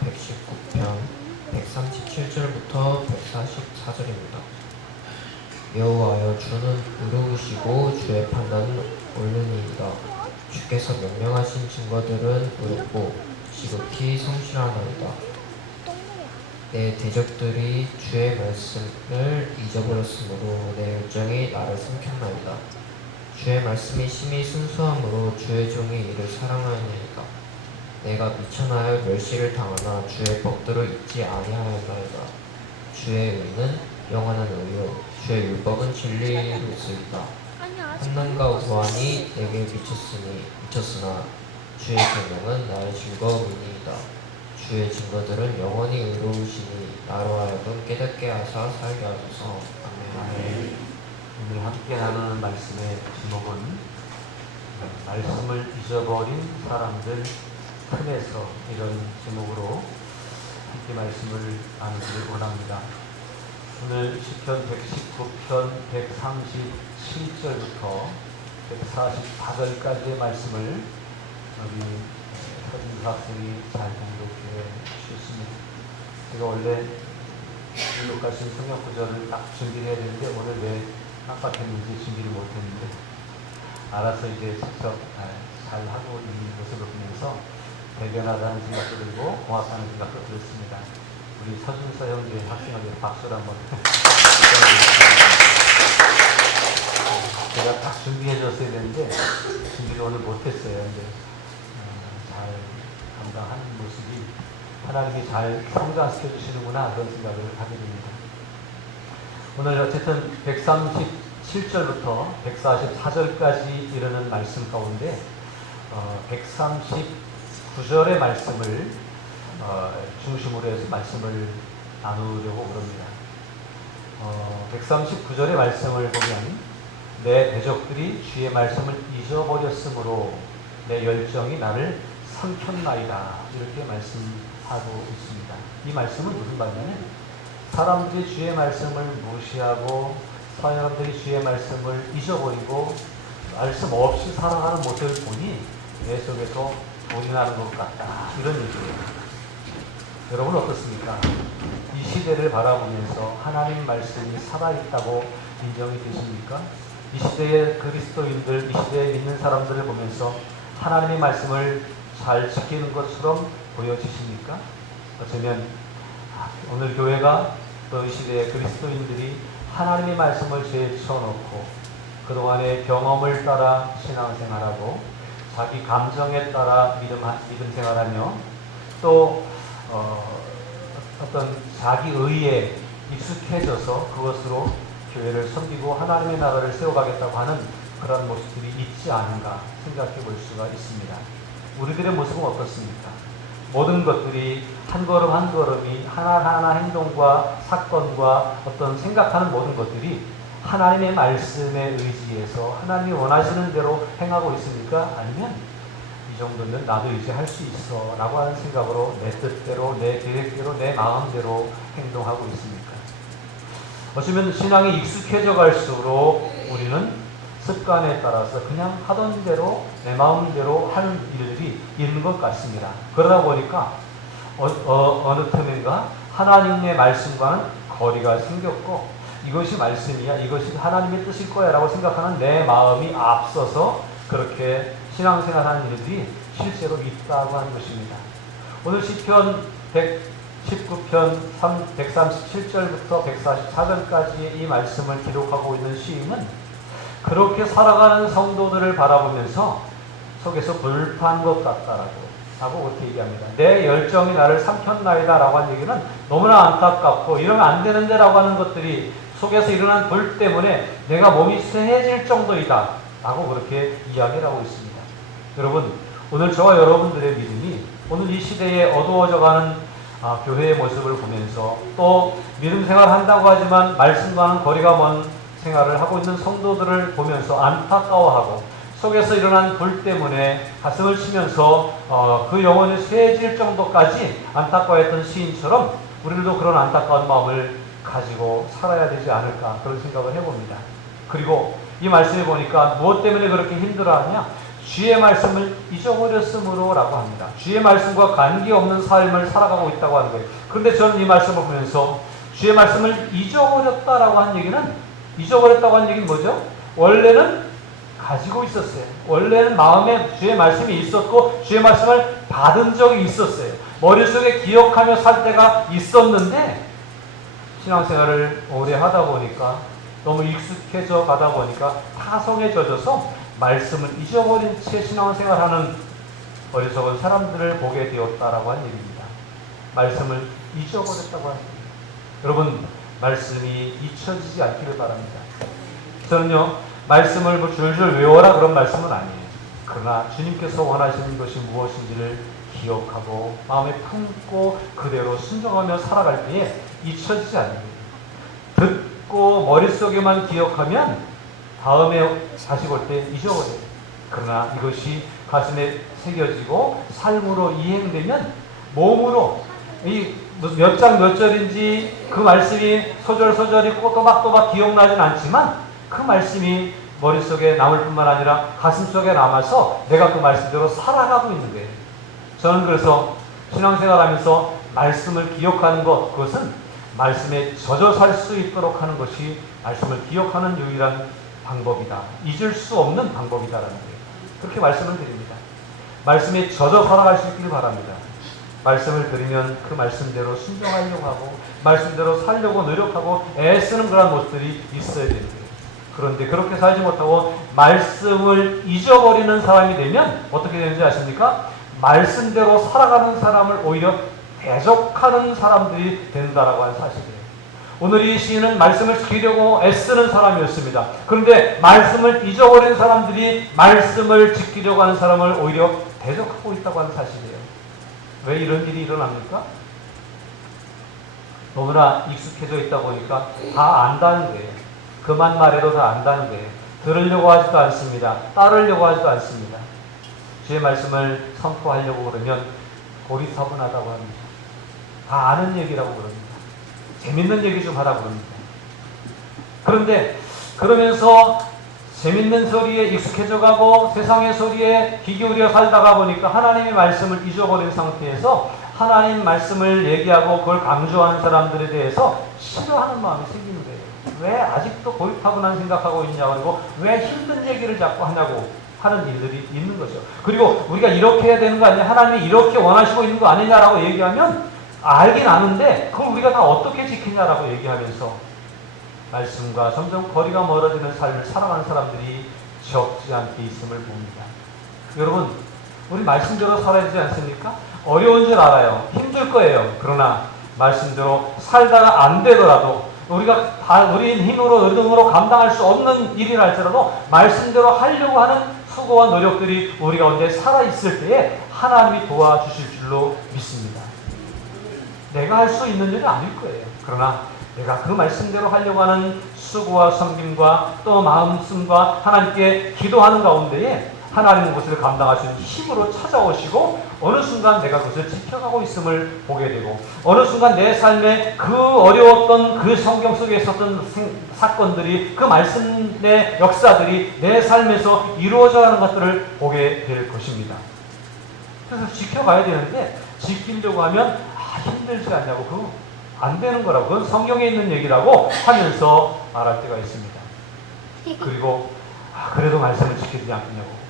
119편 137절부터 144절입니다. 여호와여, 주는 의로우시고 주의 판단은 옳으니이다. 주께서 명령하신 증거들은 의롭고 지극히 성실하나이다. 내 대적들이 주의 말씀을 잊어버렸으므로 내 열정이 나를 삼켰나이다. 주의 말씀이 심히 순수함으로 주의 종이 이를 사랑하나이다. 내가 미천하여 멸시를 당하나 주의 법들을 잊지 아니하였나이다. 주의 의는 영원한 의요 주의 율법은 진리로서이다. 환난과 우환이 내게 미쳤으나 주의 계명은 나의 즐거움이니이다. 주의 증거들은 영원히 의로우시니 나로 하여금 깨닫게 하사 살게 하소서. 아멘. 오늘 함께 나누는 말씀의 제목은 말씀을 잊어버린 사람들 틈에서, 이런 제목으로 함께 말씀을 나누기를 원합니다. 오늘 시편 119편 137절부터 144절까지의 말씀을 우리 서진수 학생이 잘 공독해 주셨습니다. 제가 원래 기록하신 성경 구절을 딱 준비해야 되는데 오늘 왜 깜빡했는지 준비를 못했는데 알아서 이제 직접 잘 하고 있는 모습을 보면서 대견하다는 생각도 들고 고맙다는 생각도 들었습니다. 우리 서준서 형제 학생에게 박수를 한번 제가 딱 준비해줬어야 되는데 준비를 오늘 못했어요. 근데 잘 감당하는 모습이 하나님이 잘 성장시켜 주시는구나, 그런 생각을 하게 됩니다. 오늘 어쨌든 137절부터 144절까지 이르는 말씀 가운데 139절의 말씀을 중심으로 해서 말씀을 나누려고 그럽니다. 139절의 말씀을 보면 내 대적들이 주의 말씀을 잊어버렸으므로 내 열정이 나를 삼켰나이다, 이렇게 말씀하고 있습니다. 이 말씀은 무슨 말이냐면 사람들이 주의 말씀을 무시하고 사람들이 주의 말씀을 잊어버리고 말씀 없이 살아가는 모습을 보니 내 속에서 돈이 나는 것 같다, 이런 얘기예요. 여러분 어떻습니까? 이 시대를 바라보면서 하나님 말씀이 살아있다고 인정이 되십니까? 이 시대의 그리스도인들, 이 시대에 있는 사람들을 보면서 하나님의 말씀을 잘 지키는 것처럼 보여지십니까? 어쩌면 오늘 교회가 또 이 시대의 그리스도인들이 하나님의 말씀을 제쳐놓고 그동안의 경험을 따라 신앙생활하고 자기 감정에 따라 믿음 생활하며 또 어떤 자기 의에 익숙해져서 그것으로 교회를 섬기고 하나님의 나라를 세워가겠다고 하는 그런 모습들이 있지 않은가 생각해 볼 수가 있습니다. 우리들의 모습은 어떻습니까? 모든 것들이 한 걸음 한 걸음이 하나하나 행동과 사건과 어떤 생각하는 모든 것들이 하나님의 말씀에 의지해서 하나님이 원하시는 대로 행하고 있습니까? 아니면 이 정도면 나도 이제 할 수 있어 라고 하는 생각으로 내 뜻대로, 내 계획대로, 내 마음대로 행동하고 있습니까? 어쩌면 신앙이 익숙해져 갈수록 우리는 습관에 따라서 그냥 하던 대로 내 마음대로 하는 일들이 있는 것 같습니다. 그러다 보니까 어느 틈인가 하나님의 말씀과는 거리가 생겼고 이것이 말씀이야, 이것이 하나님의 뜻일 거야 라고 생각하는 내 마음이 앞서서 그렇게 신앙생활하는 일들이 실제로 있다고 하는 것입니다. 오늘 시편 119편 137절부터 144절까지의 이 말씀을 기록하고 있는 시인은 그렇게 살아가는 성도들을 바라보면서 속에서 불탄 것 같다라고 그렇게 얘기합니다. 내 열정이 나를 삼켰나이다 라고 하는 얘기는 너무나 안타깝고 이러면 안 되는데 라고 하는 것들이 속에서 일어난 불 때문에 내가 몸이 쇠해질 정도이다 라고 그렇게 이야기를 하고 있습니다. 여러분, 오늘 저와 여러분들의 믿음이 오늘 이 시대에 어두워져가는 교회의 모습을 보면서 또 믿음 생활을 한다고 하지만 말씀과는 거리가 먼 생활을 하고 있는 성도들을 보면서 안타까워하고 속에서 일어난 불 때문에 가슴을 치면서 그 영혼이 쇠해질 정도까지 안타까워했던 시인처럼 우리들도 그런 안타까운 마음을 가지고 살아야 되지 않을까, 그런 생각을 해봅니다. 그리고 이 말씀에 보니까 무엇 때문에 그렇게 힘들어하냐? 주의 말씀을 잊어버렸으므로 라고 합니다. 주의 말씀과 관계없는 삶을 살아가고 있다고 하는 거예요. 그런데 저는 이 말씀을 보면서 주의 말씀을 잊어버렸다라고 한 얘기는, 잊어버렸다고 한 얘기는 뭐죠? 원래는 가지고 있었어요. 원래는 마음에 주의 말씀이 있었고 주의 말씀을 받은 적이 있었어요. 머릿속에 기억하며 살 때가 있었는데 신앙생활을 오래 하다 보니까, 너무 익숙해져 가다 보니까 타성에 젖어서 말씀을 잊어버린 채 신앙생활하는 어리석은 사람들을 보게 되었다라고 한 얘기입니다. 말씀을 잊어버렸다고 하는 얘기입니다. 여러분, 말씀이 잊혀지지 않기를 바랍니다. 저는요, 말씀을 뭐 줄줄 외워라 그런 말씀은 아니에요. 그러나 주님께서 원하시는 것이 무엇인지를 기억하고 마음에 품고 그대로 순종하며 살아갈 때에 잊혀지지 않는 거예요. 듣고 머릿속에만 기억하면 다음에 다시 볼 때 잊어버려요. 그러나 이것이 가슴에 새겨지고 삶으로 이행되면 몸으로 이 몇 장 몇 절인지 그 말씀이 소절소절이 또박또박 기억나진 않지만 그 말씀이 머릿속에 남을 뿐만 아니라 가슴속에 남아서 내가 그 말씀대로 살아가고 있는 거예요. 저는 그래서 신앙생활하면서 말씀을 기억하는 것, 그것은 말씀에 젖어 살 수 있도록 하는 것이 말씀을 기억하는 유일한 방법이다. 잊을 수 없는 방법이다라는 거예요. 그렇게 말씀을 드립니다. 말씀에 젖어 살아갈 수 있기를 바랍니다. 말씀을 들으면 그 말씀대로 순종하려고 하고 말씀대로 살려고 노력하고 애쓰는 그런 모습들이 있어야 되는 거예요. 그런데 그렇게 살지 못하고 말씀을 잊어버리는 사람이 되면 어떻게 되는지 아십니까? 말씀대로 살아가는 사람을 오히려 대적하는 사람들이 된다라고 하는 사실이에요. 오늘 이 시인은 말씀을 지키려고 애쓰는 사람이었습니다. 그런데 말씀을 잊어버린 사람들이 말씀을 지키려고 하는 사람을 오히려 대적하고 있다고 하는 사실이에요. 왜 이런 일이 일어납니까? 너무나 익숙해져 있다 보니까 다 안다는 거예요. 그만 말해도 다 안다는 거예요. 들으려고 하지도 않습니다. 따르려고 하지도 않습니다. 주의 말씀을 선포하려고 그러면 고리타분하다고 합니다. 다 아는 얘기라고 그럽니다. 재밌는 얘기 좀 하라 그럽니다. 그런데 그러면서 재밌는 소리에 익숙해져 가고 세상의 소리에 귀 기울여 살다가 보니까 하나님의 말씀을 잊어버린 상태에서 하나님 말씀을 얘기하고 그걸 강조하는 사람들에 대해서 싫어하는 마음이 생기는 거예요. 왜 아직도 고리타분한 생각하고 있냐, 그리고 왜 힘든 얘기를 자꾸 하냐고 하는 일들이 있는 거죠. 그리고 우리가 이렇게 해야 되는 거 아니냐, 하나님이 이렇게 원하시고 있는 거 아니냐라고 얘기하면 알긴 아는데 그걸 우리가 다 어떻게 지키냐라고 얘기하면서 말씀과 점점 거리가 멀어지는 삶을 살아가는 사람들이 적지 않게 있음을 봅니다. 여러분, 우리 말씀대로 살아야 되지 않습니까? 어려운 줄 알아요. 힘들 거예요. 그러나 말씀대로 살다가 안 되더라도 우리가 우리 힘으로 의동으로 감당할 수 없는 일이라 할지라도 말씀대로 하려고 하는 수고와 노력들이 우리 가운데 살아있을 때에 하나님이 도와주실 줄로 믿습니다. 내가 할 수 있는 일은 아닐 거예요. 그러나 내가 그 말씀대로 하려고 하는 수고와 섬김과 또 마음씀과 하나님께 기도하는 가운데에 하나님은 그것을 감당할 수 있는 힘으로 찾아오시고 어느 순간 내가 그것을 지켜가고 있음을 보게 되고 어느 순간 내 삶에 그 어려웠던 그 성경 속에 있었던 사건들이 그 말씀의 역사들이 내 삶에서 이루어져 가는 것들을 보게 될 것입니다. 그래서 지켜가야 되는데 지키려고 하면 힘들지 않냐고 그거 안 되는 거라고 그건 성경에 있는 얘기라고 하면서 말할 때가 있습니다. 그리고 그래도 말씀을 지키지 않겠냐고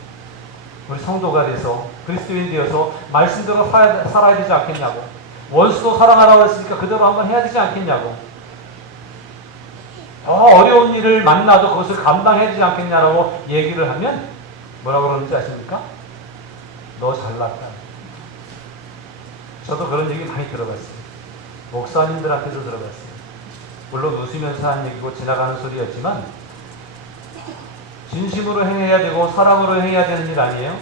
우리 성도가 돼서 그리스도인이 되어서 말씀대로 살아야 되지 않겠냐고 원수도 사랑하라고 했으니까 그대로 한번 해야 되지 않겠냐고 더 어려운 일을 만나도 그것을 감당해야 되지 않겠냐라고 얘기를 하면 뭐라고 그러는지 아십니까? 너 잘났다. 저도 그런 얘기 많이 들어봤어요. 목사님들한테도 들어봤어요. 물론 웃으면서 하는 얘기고 지나가는 소리였지만 진심으로 행해야 되고 사랑으로 행해야 되는 일 아니에요?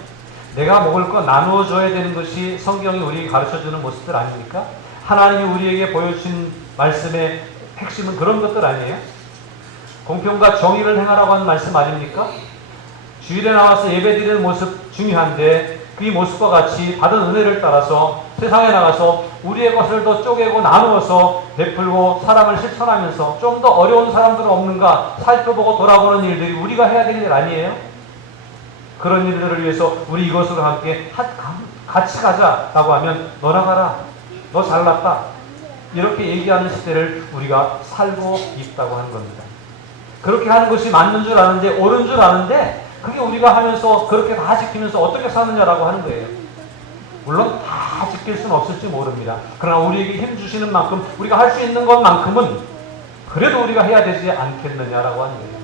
내가 먹을 거 나누어 줘야 되는 것이 성경이 우리에게 가르쳐주는 모습들 아닙니까? 하나님이 우리에게 보여주신 말씀의 핵심은 그런 것들 아니에요? 공평과 정의를 행하라고 하는 말씀 아닙니까? 주일에 나와서 예배드리는 모습 중요한데 그 모습과 같이 받은 은혜를 따라서 세상에 나가서 우리의 것을 더 쪼개고 나누어서 베풀고 사랑을 실천하면서 좀 더 어려운 사람들은 없는가 살펴보고 돌아보는 일들이 우리가 해야 되는 일 아니에요? 그런 일들을 위해서 우리 이것으로 함께 같이 가자라고 하면 너나 가라, 너 잘났다, 이렇게 얘기하는 시대를 우리가 살고 있다고 하는 겁니다. 그렇게 하는 것이 맞는 줄 아는데, 옳은 줄 아는데, 그게 우리가 하면서 그렇게 다 지키면서 어떻게 사느냐라고 하는 거예요. 물론 다 지킬 수는 없을지 모릅니다. 그러나 우리에게 힘 주시는 만큼, 우리가 할 수 있는 것만큼은 그래도 우리가 해야 되지 않겠느냐라고 하는 거예요.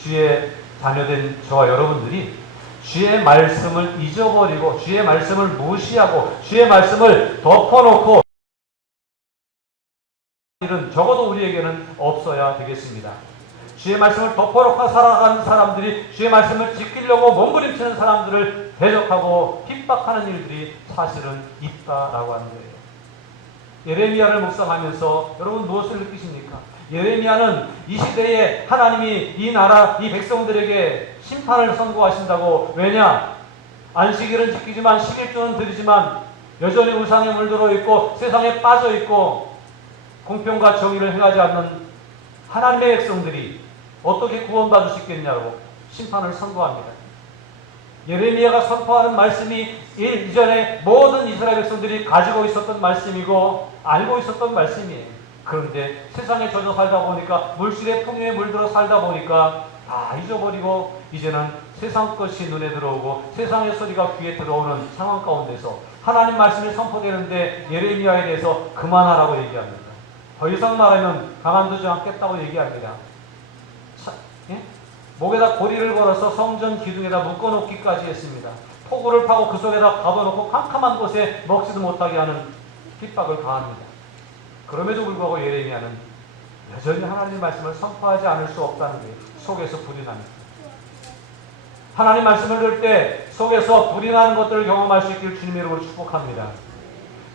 주의 자녀된 저와 여러분들이 주의 말씀을 잊어버리고 주의 말씀을 무시하고 주의 말씀을 덮어놓고 일은 적어도 우리에게는 없어야 되겠습니다. 주의 말씀을 덮어놓고 살아가는 사람들이 주의 말씀을 지키려고 몸부림치는 사람들을 대적하고 핍박하는 일들이 사실은 있다라고 하는 거예요. 예레미야를 묵상하면서 여러분 무엇을 느끼십니까? 예레미야는 이 시대에 하나님이 이 나라, 이 백성들에게 심판을 선고하신다고, 왜냐? 안식일은 지키지만 11조는 드리지만 여전히 우상에 물들어 있고 세상에 빠져 있고 공평과 정의를 행하지 않는 하나님의 백성들이 어떻게 구원받을 수 있겠냐고 심판을 선고합니다. 예레미야가 선포하는 말씀이 이전에 모든 이스라엘 백성들이 가지고 있었던 말씀이고 알고 있었던 말씀이에요. 그런데 세상에 젖어 살다 보니까, 물질의 풍요에 물들어 살다 보니까 다 잊어버리고 이제는 세상 것이 눈에 들어오고 세상의 소리가 귀에 들어오는 상황 가운데서 하나님 말씀이 선포되는데 예레미야에 대해서 그만하라고 얘기합니다. 더 이상 말하면 가만두지 않겠다고 얘기합니다. 예? 목에다 고리를 걸어서 성전 기둥에다 묶어놓기까지 했습니다. 포구를 파고 그 속에다 가둬놓고 캄캄한 곳에 먹지도 못하게 하는 핍박을 가합니다. 그럼에도 불구하고 예레미야는 여전히 하나님의 말씀을 선포하지 않을 수 없다는 게 속에서 불이 납니다. 하나님 말씀을 들을 때 속에서 불이 나는 것들을 경험할 수 있기를 주님의 이름으로 축복합니다.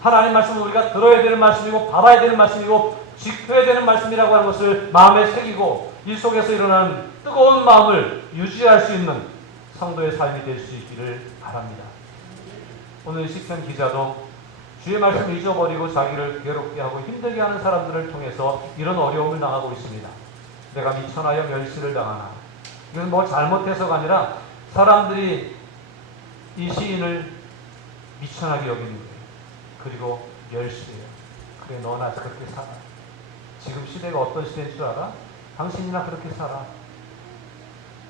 하나님 말씀은 우리가 들어야 되는 말씀이고 받아야 되는 말씀이고 지켜야 되는 말씀이라고 하는 것을 마음에 새기고 이 속에서 일어나는 뜨거운 마음을 유지할 수 있는 성도의 삶이 될 수 있기를 바랍니다. 오늘 시편 기자도 주의 말씀을 잊어버리고 자기를 괴롭게 하고 힘들게 하는 사람들을 통해서 이런 어려움을 당하고 있습니다. 내가 미천하여 멸시를 당하나. 이건 뭐 잘못해서가 아니라 사람들이 이 시인을 미천하게 여기는 거예요. 그리고 멸시해요. 그래, 너나 그렇게 살아. 지금 시대가 어떤 시대인 줄 알아? 당신이나 그렇게 살아.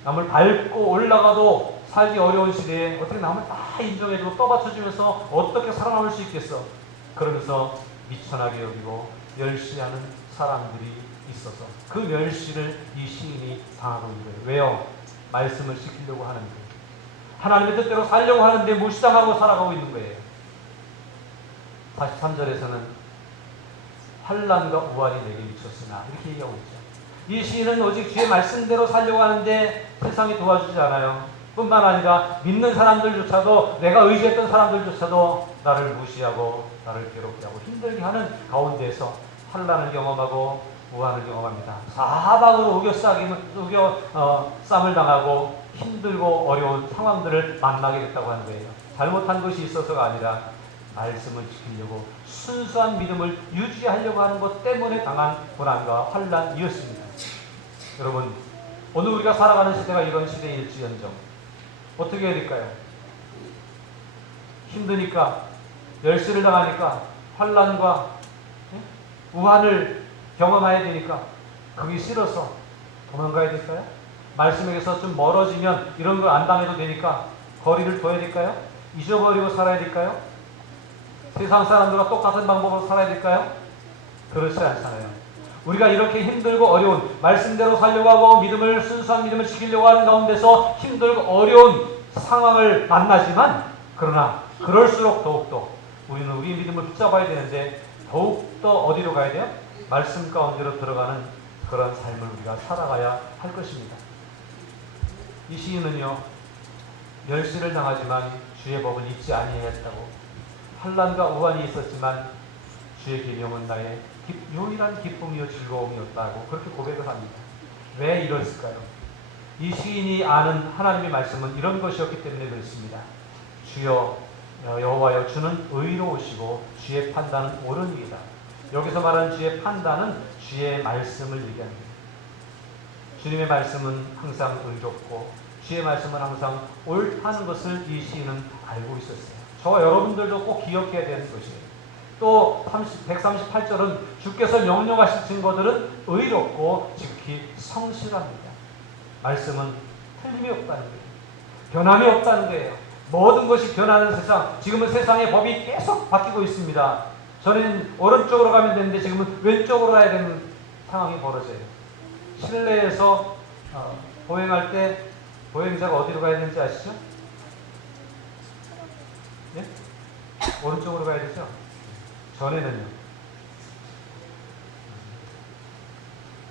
남을 밟고 올라가도 살기 어려운 시대에 어떻게 남을 다 인정해주고 떠받쳐주면서 어떻게 살아남을 수 있겠어? 그러면서 미천하게 여기고 멸시하는 사람들이 있어서 그 멸시를 이 시인이 당하고 있는 거예요. 왜요? 말씀을 지키려고 하는데, 하나님의 뜻대로 살려고 하는데 무시당하고 살아가고 있는 거예요. 43절에서는 환난과 우환이 내게 미쳤으나 이렇게 얘기하고 있죠. 이 시인은 오직 주의 말씀대로 살려고 하는데 세상이 도와주지 않아요. 뿐만 아니라 믿는 사람들조차도, 내가 의지했던 사람들조차도 나를 무시하고 나를 괴롭게 하고 힘들게 하는 가운데서 환난을 경험하고 우환을 경험합니다. 사방으로 쌈을 당하고 힘들고 어려운 상황들을 만나게 됐다고 하는 거예요. 잘못한 것이 있어서가 아니라 말씀을 지키려고 순수한 믿음을 유지하려고 하는 것 때문에 당한 고난과 환난이었습니다. 여러분, 오늘 우리가 살아가는 시대가 이런 시대일지언정 어떻게 해야 될까요? 힘드니까, 멸시를 당하니까, 환난과 우환을 경험해야 되니까 그게 싫어서 도망가야 될까요? 말씀에게서 좀 멀어지면 이런 걸 안 당해도 되니까 거리를 둬야 될까요? 잊어버리고 살아야 될까요? 세상 사람들과 똑같은 방법으로 살아야 될까요? 그렇지 않잖아요. 우리가 이렇게 힘들고 어려운, 말씀대로 살려고 하고 순수한 믿음을 지키려고 하는 가운데서 힘들고 어려운 상황을 만나지만, 그러나 그럴수록 더욱더 우리는 우리 믿음을 붙잡아야 되는데 더욱더 어디로 가야 돼요? 말씀 가운데로 들어가는 그런 삶을 우리가 살아가야 할 것입니다. 이 시인은요, 멸시를 당하지만 주의 법을 잊지 아니하였다고, 환난과 우환이 있었지만 주의 계명은 나의 유일한 기쁨이요 즐거움이었다고 그렇게 고백을 합니다. 왜 이랬을까요? 이 시인이 아는 하나님의 말씀은 이런 것이었기 때문에 그렇습니다. 주여 여호와여, 주는 의로우시고 주의 판단은 옳은 일이다. 여기서 말하는 주의 판단은 주의 말씀을 얘기합니다. 주님의 말씀은 항상 의롭고 주의 말씀은 항상 옳다는 것을 이 시인은 알고 있었어요. 저와 여러분들도 꼭 기억해야 되는 것이에요. 또 138절은 주께서 명령하신 증거들은 의롭고 지극히 성실합니다. 말씀은 틀림이 없다는 거예요. 변함이 없다는 거예요. 모든 것이 변하는 세상, 지금은 세상의 법이 계속 바뀌고 있습니다. 전에는 오른쪽으로 가면 되는데 지금은 왼쪽으로 가야 되는 상황이 벌어져요. 실내에서 보행할 때 보행자가 어디로 가야 되는지 아시죠? 예? 오른쪽으로 가야 되죠? 전에는요.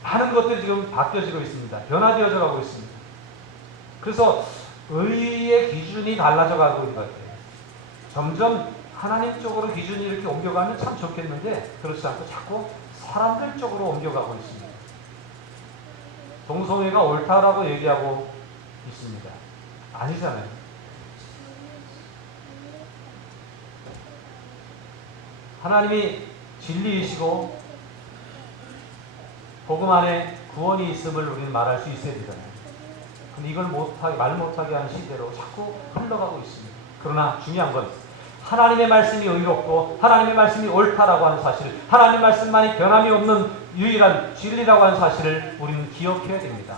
많은 것들이 지금 바뀌어지고 있습니다. 변화되어져 가고 있습니다. 그래서 의의 기준이 달라져 가고 있는 것 같아요. 점점 하나님 쪽으로 기준이 이렇게 옮겨가면 참 좋겠는데 그렇지 않고 자꾸 사람들 쪽으로 옮겨가고 있습니다. 동성애가 옳다라고 얘기하고 있습니다. 아니잖아요. 하나님이 진리이시고 복음 안에 구원이 있음을 우리는 말할 수 있어야 되잖아요. 근데 이걸 말 못하게 하는 시대로 자꾸 흘러가고 있습니다. 그러나 중요한 건 하나님의 말씀이 의롭고 하나님의 말씀이 옳다라고 하는 사실, 하나님의 말씀만이 변함이 없는 유일한 진리라고 하는 사실을 우리는 기억해야 됩니다.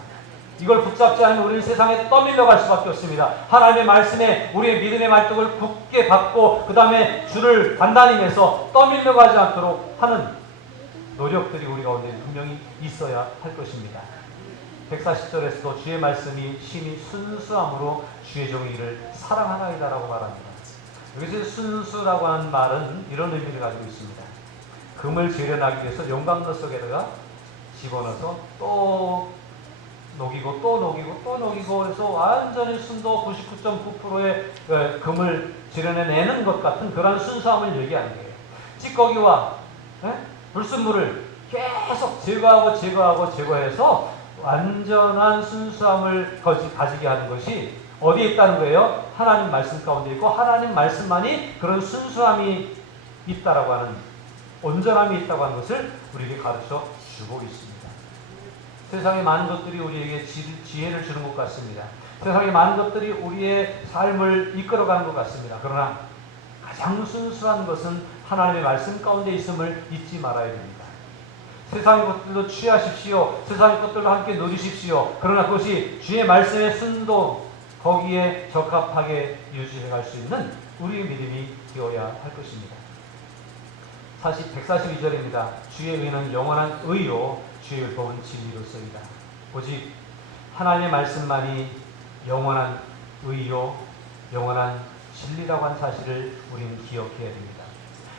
이걸 붙잡지 않으면 우리는 세상에 떠밀려갈 수밖에 없습니다. 하나님의 말씀에 우리의 믿음의 말뚝을 굳게 받고 그 다음에 줄을 단단히 매서 떠밀려가지 않도록 하는 노력들이 우리 가운데 분명히 있어야 할 것입니다. 140절에서도 주의 말씀이 심히 순수함으로 주의 종이를 사랑하나이다라고 말합니다. 여기서 순수라고 하는 말은 이런 의미를 가지고 있습니다. 금을 재련하기 위해서 용광로 속에다가 집어넣어서 또 녹이고 또 녹이고 또 녹이고 해서 완전히 순도 99.9%의 금을 재련해내는 것 같은 그런 순수함을 얘기하는 거예요. 찌꺼기와 불순물을 계속 제거해서 완전한 순수함을 가지게 하는 것이 어디에 있다는 거예요? 하나님 말씀 가운데 있고 하나님 말씀만이 그런 순수함이 있다라고 하는 온전함이 있다고 하는 것을 우리에게 가르쳐 주고 있습니다. 세상의 많은 것들이 우리에게 지혜를 주는 것 같습니다. 세상의 많은 것들이 우리의 삶을 이끌어가는 것 같습니다. 그러나 가장 순수한 것은 하나님의 말씀 가운데 있음을 잊지 말아야 됩니다. 세상의 것들도 취하십시오. 세상의 것들과 함께 누리십시오. 그러나 그것이 주의 말씀의 순도 거기에 적합하게 유지해 갈 수 있는 우리의 믿음이 되어야 할 것입니다. 142절입니다. 주의 의는 영원한 의요 주의 율법은 진리로서이다. 오직 하나님의 말씀만이 영원한 의요 영원한 진리라고 하는 사실을 우리는 기억해야 됩니다.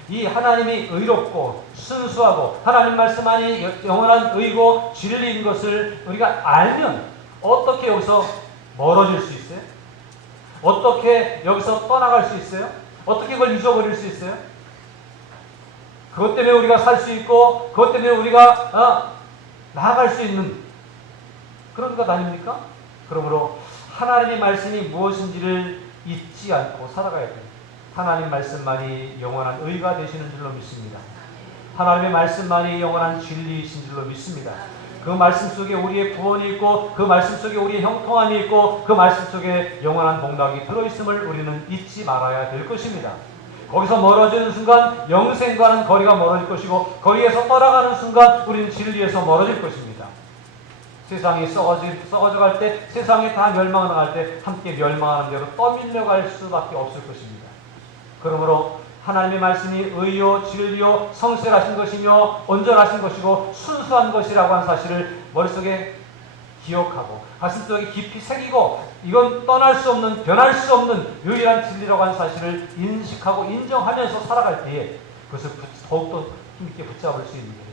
이 하나님이 의롭고 순수하고 하나님 말씀만이 영원한 의고 진리인 것을 우리가 알면 어떻게 여기서 멀어질 수 있어요? 어떻게 여기서 떠나갈 수 있어요? 어떻게 그걸 잊어버릴 수 있어요? 그것 때문에 우리가 살 수 있고 그것 때문에 우리가 나아갈 수 있는 그런 것 아닙니까? 그러므로 하나님의 말씀이 무엇인지를 잊지 않고 살아가야 돼요. 하나님 말씀만이 영원한 의가 되시는 줄로 믿습니다. 하나님의 말씀만이 영원한 진리이신 줄로 믿습니다. 그 말씀 속에 우리의 구원이 있고 그 말씀 속에 우리의 형통함이 있고 그 말씀 속에 영원한 복락이 들어있음을 우리는 잊지 말아야 될 것입니다. 거기서 멀어지는 순간 영생과는 거리가 멀어질 것이고 거리에서 떠나가는 순간 우리는 진리에서 멀어질 것입니다. 세상이 썩어져 갈 때, 세상이 다 멸망하갈 때 함께 멸망하는 대로 떠밀려갈 수밖에 없을 것입니다. 그러므로 하나님의 말씀이 의요, 진리요, 성실하신 것이며 온전하신 것이고 순수한 것이라고 하는 사실을 머릿속에 기억하고 가슴속에 깊이 새기고 이건 떠날 수 없는, 변할 수 없는 유일한 진리라고 하는 사실을 인식하고 인정하면서 살아갈 때에 그것을 더욱더 힘있게 붙잡을 수 있는 거예요.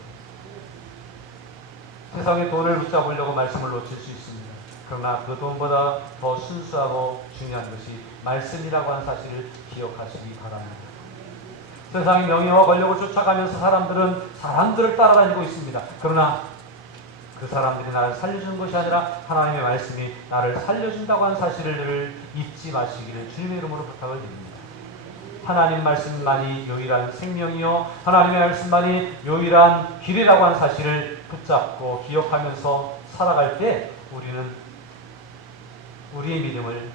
세상의 돈을 붙잡으려고 말씀을 놓칠 수 있습니다. 그러나 그 돈보다 더 순수하고 중요한 것이 말씀이라고 하는 사실을 기억하시기 바랍니다. 세상의 명예와 권력을 쫓아가면서 사람들을 따라다니고 있습니다. 그러나 그 사람들이 나를 살려주는 것이 아니라 하나님의 말씀이 나를 살려준다고 하는 사실을 잊지 마시기를 주님의 이름으로 부탁을 드립니다. 하나님 말씀만이 유일한 생명이요 하나님의 말씀만이 유일한 길이라고 하는 사실을 붙잡고 기억하면서 살아갈 때 우리는 우리의 믿음을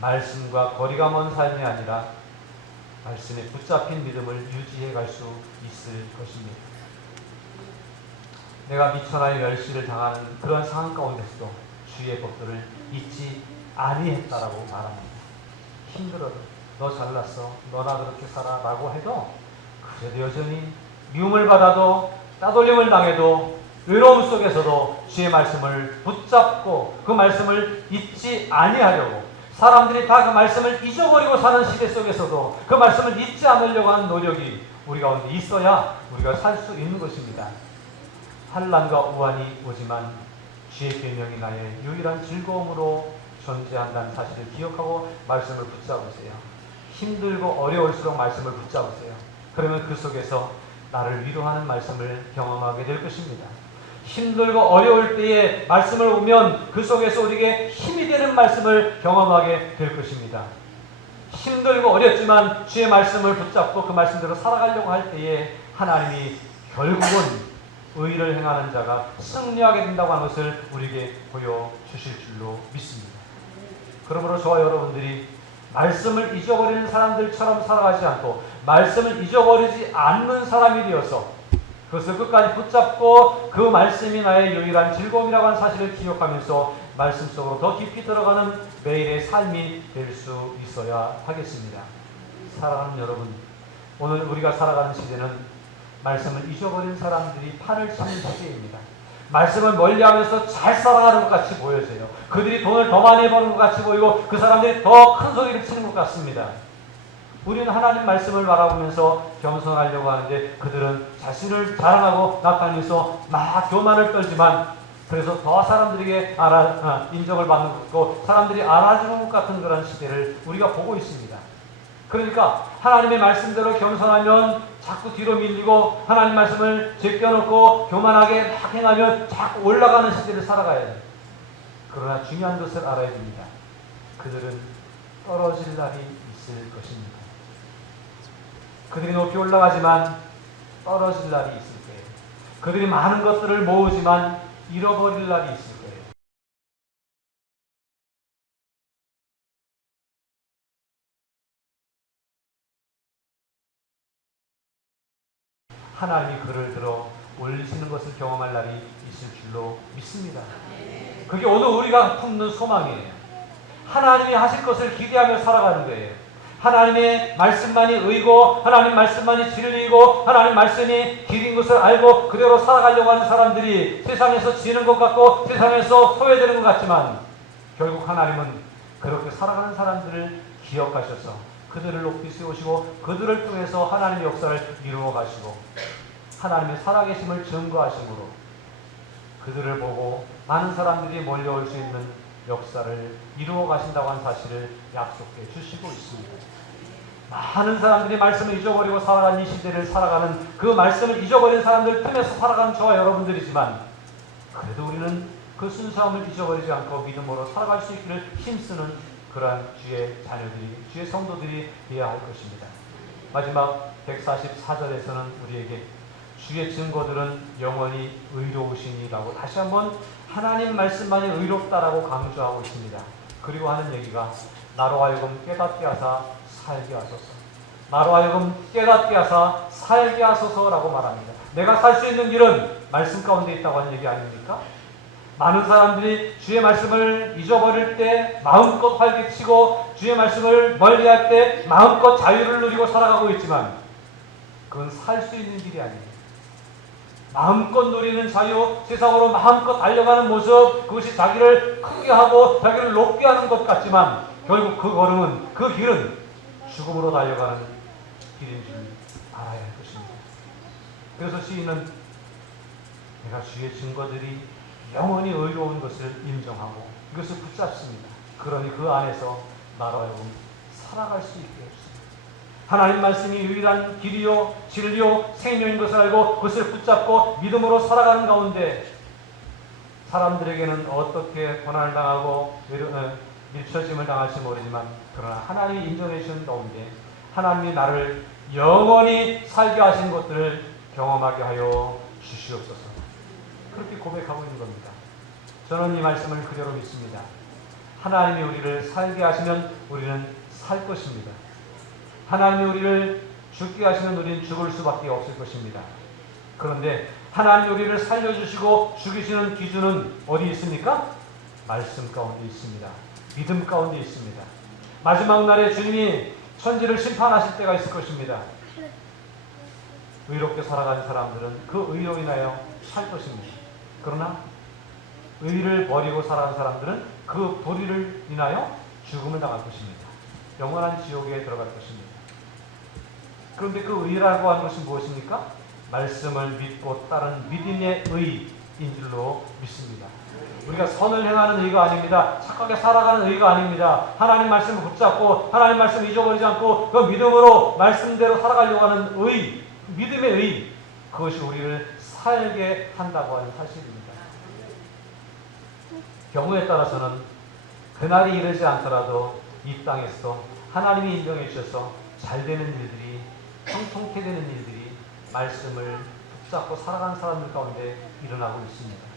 말씀과 거리가 먼 삶이 아니라 말씀에 붙잡힌 믿음을 유지해 갈 수 있을 것입니다. 내가 미천하의 멸시를 당하는 그런 상황 가운데서도 주의 법도를 잊지 아니했다라고 말합니다. 힘들어도 너 잘났어, 너나 그렇게 살아 라고 해도 그래도 여전히 미움을 받아도 따돌림을 당해도 외로움 속에서도 주의 말씀을 붙잡고 그 말씀을 잊지 아니하려고, 사람들이 다 그 말씀을 잊어버리고 사는 시대 속에서도 그 말씀을 잊지 않으려고 하는 노력이 우리 가운데 있어야 우리가 살 수 있는 것입니다. 환난과 우환이 오지만 주의 계명이 나의 유일한 즐거움으로 존재한다는 사실을 기억하고 말씀을 붙잡으세요. 힘들고 어려울수록 말씀을 붙잡으세요. 그러면 그 속에서 나를 위로하는 말씀을 경험하게 될 것입니다. 힘들고 어려울 때에 말씀을 오면 그 속에서 우리에게 힘이 되는 말씀을 경험하게 될 것입니다. 힘들고 어렵지만 주의 말씀을 붙잡고 그 말씀대로 살아가려고 할 때에 하나님이 결국은 의를 행하는 자가 승리하게 된다고 하는 것을 우리에게 보여주실 줄로 믿습니다. 그러므로 저와 여러분들이 말씀을 잊어버리는 사람들처럼 살아가지 않고 말씀을 잊어버리지 않는 사람이 되어서 그것을 끝까지 붙잡고 그 말씀이 나의 유일한 즐거움이라고 하는 사실을 기억하면서 말씀 속으로 더 깊이 들어가는 매일의 삶이 될 수 있어야 하겠습니다. 사랑하는 여러분, 오늘 우리가 살아가는 시대는 말씀을 잊어버린 사람들이 판을 치는 시대입니다. 말씀을 멀리하면서 잘 살아가는 것 같이 보여져요. 그들이 돈을 더 많이 버는 것 같이 보이고 그 사람들이 더 큰 소리를 치는 것 같습니다. 우리는 하나님 말씀을 바라보면서 겸손하려고 하는데 그들은 자신을 자랑하고 나타내면서 막 교만을 떨지만 그래서 더 사람들에게 인정을 받는 것 같고 사람들이 알아주는 것 같은 그런 시대를 우리가 보고 있습니다. 그러니까 하나님의 말씀대로 겸손하면 자꾸 뒤로 밀리고 하나님 말씀을 제껴놓고 교만하게 막 행하면 자꾸 올라가는 시대를 살아가야 돼요. 그러나 중요한 것을 알아야 됩니다. 그들은 떨어질 날이 있을 것입니다. 그들이 높이 올라가지만 떨어질 날이 있을 거예요. 그들이 많은 것들을 모으지만 잃어버릴 날이 있을 거예요. 하나님이 그를 들어 올리시는 것을 경험할 날이 있을 줄로 믿습니다. 그게 오늘 우리가 품는 소망이에요. 하나님이 하실 것을 기대하며 살아가는 거예요. 하나님의 말씀만이 의고 하나님 말씀만이 진리이고 하나님 말씀이 길인 것을 알고 그대로 살아가려고 하는 사람들이 세상에서 지는 것 같고 세상에서 소외되는 것 같지만 결국 하나님은 그렇게 살아가는 사람들을 기억하셔서 그들을 높이 세우시고 그들을 통해서 하나님의 역사를 이루어 가시고 하나님의 살아계심을 증거하심으로 그들을 보고 많은 사람들이 몰려올 수 있는 역사를 이루어 가신다고 하는 사실을 약속해 주시고 있습니다. 많은 사람들이 말씀을 잊어버리고 살아가는 이 시대를 살아가는 그 말씀을 잊어버린 사람들 틈에서 살아가는 저와 여러분들이지만 그래도 우리는 그 순수함을 잊어버리지 않고 믿음으로 살아갈 수 있기를 힘쓰는 그러한 주의 자녀들이, 주의 성도들이 되어야 할 것입니다. 마지막 144절에서는 우리에게 주의 증거들은 영원히 의로우시니라고 다시 한번 하나님 말씀만이 의롭다라고 강조하고 있습니다. 그리고 하는 얘기가 나로 하여금 깨닫게 하사 살게 하소서. 나로 하여금 깨닫게 하사 살게 하소서라고 말합니다. 내가 살 수 있는 길은 말씀 가운데 있다고 하는 얘기 아닙니까? 많은 사람들이 주의 말씀을 잊어버릴 때 마음껏 활개치고 주의 말씀을 멀리할 때 마음껏 자유를 누리고 살아가고 있지만 그건 살 수 있는 길이 아니에요. 마음껏 누리는 자유, 세상으로 마음껏 달려가는 모습, 그것이 자기를 크게 하고 자기를 높게 하는 것 같지만 결국 그 걸음은, 그 길은 죽음으로 달려가는 길인 줄 알아야 할 것입니다. 그래서 시인은 내가 주의 증거들이 영원히 의로운 것을 인정하고 이것을 붙잡습니다. 그러니 그 안에서 나로 하여금 살아갈 수 있게 해주십니다. 하나님 말씀이 유일한 길이요 진리요 생명인 것을 알고 그것을 붙잡고 믿음으로 살아가는 가운데 사람들에게는 어떻게 고난을 당하고 밀쳐짐을 당할지 모르지만 그러나 하나님이 인정해 주신 가운데 하나님이 나를 영원히 살게 하신 것들을 경험하게 하여 주시옵소서. 그렇게 고백하고 있는 겁니다. 저는 이 말씀을 그대로 믿습니다. 하나님이 우리를 살게 하시면 우리는 살 것입니다. 하나님이 우리를 죽게 하시면 우리는 죽을 수밖에 없을 것입니다. 그런데 하나님이 우리를 살려주시고 죽이시는 기준은 어디 있습니까? 말씀 가운데 있습니다. 믿음 가운데 있습니다. 마지막 날에 주님이 천지를 심판하실 때가 있을 것입니다. 의롭게 살아가는 사람들은 그 의로 인하여 살 것입니다. 그러나 의를 버리고 살아가는 사람들은 그 불의를 인하여 죽음을 당할 것입니다. 영원한 지옥에 들어갈 것입니다. 그런데 그 의라고 하는 것이 무엇입니까? 말씀을 믿고 따른 믿음의 의인 줄로 믿습니다. 우리가 선을 행하는 의가 아닙니다. 착하게 살아가는 의가 아닙니다. 하나님 말씀을 붙잡고 하나님 말씀을 잊어버리지 않고 그 믿음으로 말씀대로 살아가려고 하는 의, 믿음의 의, 그것이 우리를 살게 한다고 하는 사실입니다. 경우에 따라서는 그날이 이르지 않더라도 이 땅에서 하나님이 인정해 주셔서 잘 되는 일들이, 형통케 되는 일들이 말씀을 붙잡고 살아가는 사람들 가운데 일어나고 있습니다.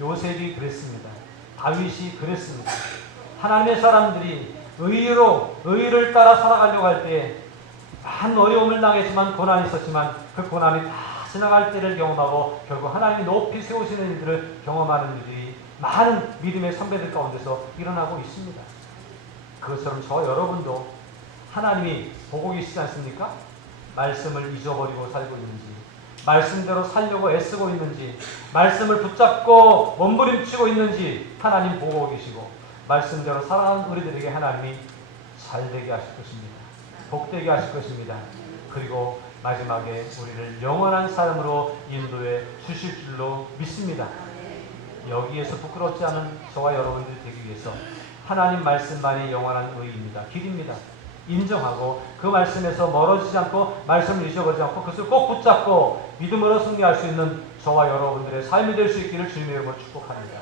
요셉이 그랬습니다. 다윗이 그랬습니다. 하나님의 사람들이 의를 따라 살아가려고 할 때 많은 어려움을 당했지만 고난이 있었지만 그 고난이 다 지나갈 때를 경험하고 결국 하나님이 높이 세우시는 일들을 경험하는 일들이 많은 믿음의 선배들 가운데서 일어나고 있습니다. 그것처럼 저 여러분도 하나님이 보고 계시지 않습니까? 말씀을 잊어버리고 살고 있는지, 말씀대로 살려고 애쓰고 있는지, 말씀을 붙잡고 몸부림치고 있는지 하나님 보고 계시고 말씀대로 살아가는 우리들에게 하나님이 잘되게 하실 것입니다. 복되게 하실 것입니다. 그리고 마지막에 우리를 영원한 삶으로 인도해 주실 줄로 믿습니다. 여기에서 부끄럽지 않은 저와 여러분들이 되기 위해서 하나님 말씀만이 영원한 의입니다. 길입니다. 인정하고 그 말씀에서 멀어지지 않고 말씀을 잊어버리지 않고 그것을 꼭 붙잡고 믿음으로 승리할 수 있는 저와 여러분들의 삶이 될 수 있기를 주님의 이름으로 축복합니다.